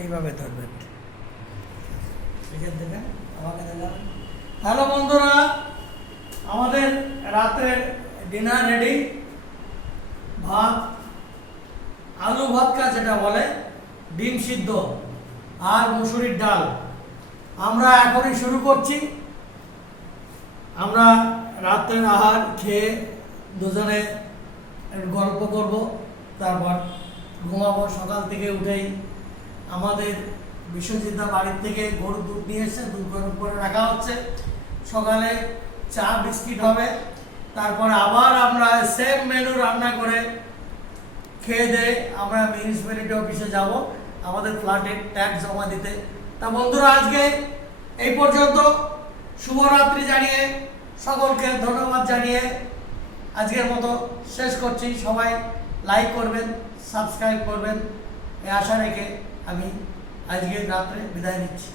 এইভাবে ধরবেন, এখান থেকে আমাকে দেখাবেন। হ্যালো বন্ধুরা, আমাদের রাতের ডিনার রেডি। ভাত, আলু ভর্তা যেটা বলে, ডিম সিদ্ধ আর মুসুরির ডাল। আমরা এখনই শুরু করছি। আমরা রাতের আহার খেয়ে দুজনে একটু গল্প করব, তারপর ঘুমাবো। সকাল থেকে উঠেই আমাদের বিশ্বজিৎদা বাড়ির থেকে গরুর দুধ নিয়ে এসছে, দুধ গরম করে রাখা হচ্ছে। সকালে চা বিস্কিট হবে, তারপরে আবার আমরা সেম মেনু রান্না করে খেয়ে দিয়ে আমরা মিউনিসিপ্যালিটি অফিসে যাব আমাদের ফ্ল্যাটের ট্যাক্স জমা দিতে। তা বন্ধুরা, আজকে এই পর্যন্ত। শুভরাত্রি জানিয়ে, সকলকে ধন্যবাদ জানিয়ে আজকের মতো শেষ করছি। সবাই লাইক করবেন, সাবস্ক্রাইব করবেন, এই আশা রেখে আমি আজকের রাত্রে বিদায় নিচ্ছি।